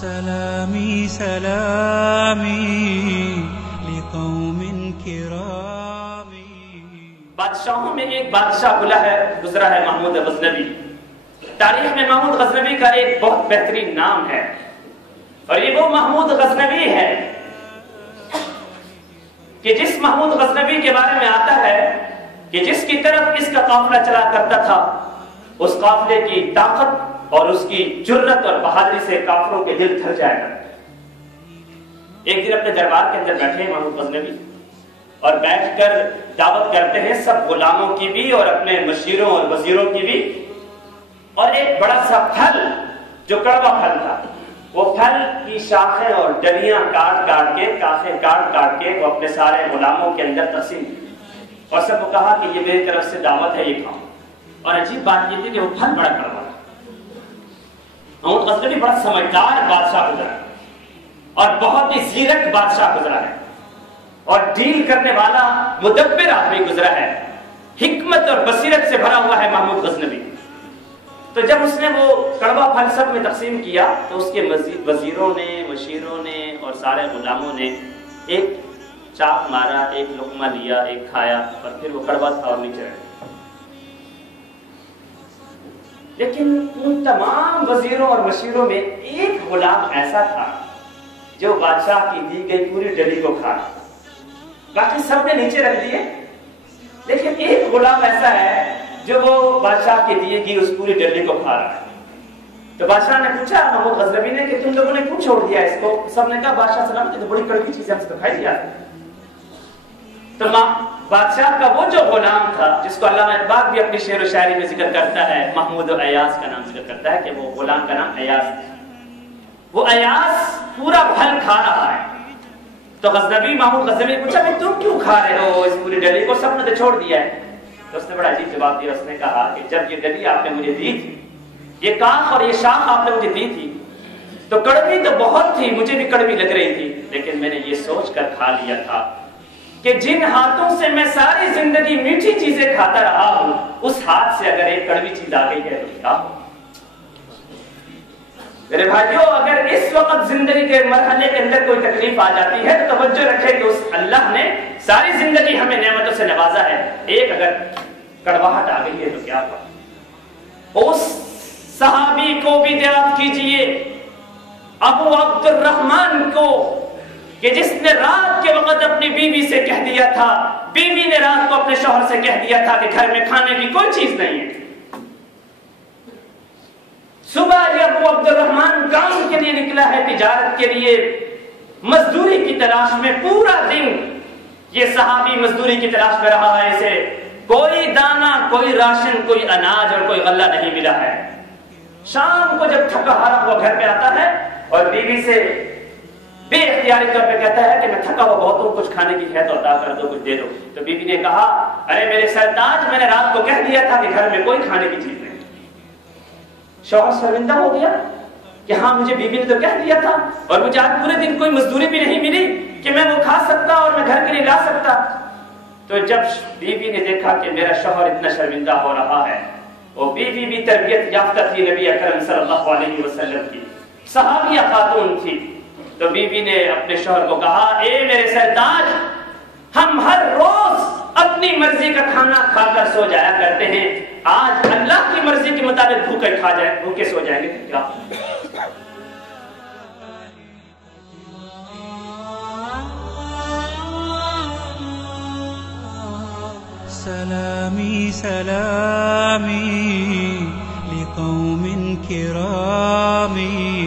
سلامی سلامی لقوم کرامی۔ بادشاہوں میں ایک بادشاہ گزرا ہے محمود غزنوی۔ تاریخ میں محمود غزنوی کا ایک بہت بہترین نام ہے، اور یہ وہ محمود غزنوی ہے کہ جس محمود غزنوی کے بارے میں آتا ہے کہ جس کی طرف اس کا قافلہ چلا کرتا تھا، اس قافلے کی طاقت اور اس کی جرت اور بہادری سے کافروں کے دل تھر جائے گا۔ ایک دن اپنے دربار کے اندر بیٹھے ہیں محمود غزنوی، اور بیٹھ کر دعوت کرتے ہیں سب غلاموں کی بھی اور اپنے مشیروں اور وزیروں کی بھی، اور ایک بڑا سا پھل جو کڑوا پھل تھا، وہ پھل کی شاخیں اور ڈلیاں کاٹ کاٹ کے، کاخیں کاٹ کاٹ کے وہ اپنے سارے غلاموں کے اندر تقسیم کی، اور سب کو کہا کہ یہ میری طرف سے دعوت ہے، یہ کھاؤ۔ اور عجیب بات یہ تھی کہ وہ پھل بڑا کڑوا تھا۔ محمود غزنوی بڑا سمجھدار بادشاہ گزرا ہے، اور بہت ہی زیرک بادشاہ گزرا ہے، اور ڈیل کرنے والا مدبر آدمی گزرا ہے، حکمت اور بصیرت سے بھرا ہوا ہے محمود غزنوی۔ تو جب اس نے وہ کڑوا پھل سب میں تقسیم کیا تو اس کے وزیروں نے، مشیروں نے اور سارے غلاموں نے ایک چاک مارا، ایک لقمہ لیا، ایک کھایا، اور پھر وہ کڑوا تھا اور نیچے رکھ۔ لیکن ان تمام وزیروں اور مشیروں میں ایک غلام ایسا تھا جو بادشاہ کی دی گئی پوری ڈلی کو کھا، باقی سب نے نیچے رکھ دیے، لیکن ایک غلام ایسا ہے جو وہ بادشاہ کی دی گئی اس پوری ڈلی کو کھا رہا ہے۔ تو بادشاہ نے پوچھا محمود غزنوی نے کہ تم لوگوں نے کیوں چھوڑ دیا اس کو؟ سب نے کہا بادشاہ سلام یہ تو بڑی کڑوی چیز ہے، ہم سے تو کھائی دیا۔ تو بادشاہ کا وہ جو غلام تھا، جس کو علامہ اقبال بھی اپنی شعر و شاعری میں ذکر کرتا ہے، محمود ایاز کا نام ذکر کرتا ہے کہ وہ غلام کا نام ایاز تھا، وہ ایاز پورا پھل کھا رہا ہے۔ تو غزنوی محمود غزنوی نے پوچھا کہ تم کیوں کھا رہے ہو اس پوری ڈلی کو؟ سب نے تو چھوڑ دیا ہے۔ تو اس نے بڑا عجیب جواب دیا، اس نے کہا کہ جب یہ ڈلی آپ نے مجھے دی تھی، یہ کاخ اور یہ شاخ آپ نے مجھے دی تھی، تو کڑوی تو بہت تھی، مجھے بھی کڑوی لگ رہی تھی، لیکن میں نے یہ سوچ کر کھا لیا تھا کہ جن ہاتھوں سے میں ساری زندگی میٹھی چیزیں کھاتا رہا ہوں، اس ہاتھ سے اگر ایک کڑوی چیز آ گئی ہے تو کیا ہو؟ میرے بھائیوں، اگر اس وقت زندگی کے مرحلے کے اندر کوئی تکلیف آ جاتی ہے تو توجہ رکھیں کہ اس اللہ نے ساری زندگی ہمیں نعمتوں سے نوازا ہے، ایک اگر کڑواہٹ آ گئی ہے تو کیا ہوا؟ اس صحابی کو بھی یاد کیجئے، ابو عبد الرحمن کو، کہ جس نے رات کے وقت اپنی بیوی سے کہہ دیا تھا، بیوی نے رات کو اپنے شوہر سے کہہ دیا تھا کہ گھر میں کھانے کی کوئی چیز نہیں ہے۔ صبح یہ ابو عبد الرحمن کام کے لیے نکلا ہے، تجارت کے لیے، مزدوری کی تلاش میں، پورا دن یہ صحابی مزدوری کی تلاش میں رہا ہے، اسے کوئی دانہ، کوئی راشن، کوئی اناج اور کوئی غلہ نہیں ملا ہے۔ شام کو جب تھکا ہارا ہوا گھر پہ آتا ہے اور بیوی سے بے اختیاری طور پہ کہتا ہے کہ میں تھکا ہوا بہت ہوں، کچھ کھانے کی ہے تو عطا کر دو، کچھ دے دو۔ تو بیوی نے کہا ارے میرے سرتاج، میں نے رات کو کہہ دیا تھا کہ گھر میں کوئی کھانے کی چیز نہیں۔ شوہر شرمندہ ہو گیا کہ ہاں مجھے بیوی نے تو کہہ دیا تھا، اور مجھے آج پورے دن کوئی مزدوری بھی نہیں ملی کہ میں وہ کھا سکتا اور میں گھر کے لیے لا سکتا۔ تو جب بیوی نے دیکھا کہ میرا شوہر اتنا شرمندہ ہو رہا ہے، وہ بیوی بھی تربیت یافتہ تھی، نبی اکرم صلی اللہ علیہ وسلم کی صحابیہ خاتون تھی، تو بیوی نے اپنے شوہر کو کہا اے میرے سرتاج، ہم ہر روز اپنی مرضی کا کھانا کھا کر سو جایا کرتے ہیں، آج اللہ کی مرضی کے مطابق بھوکے سو جائیں گے کیا؟ سلامی سلامی لقوم کرامی۔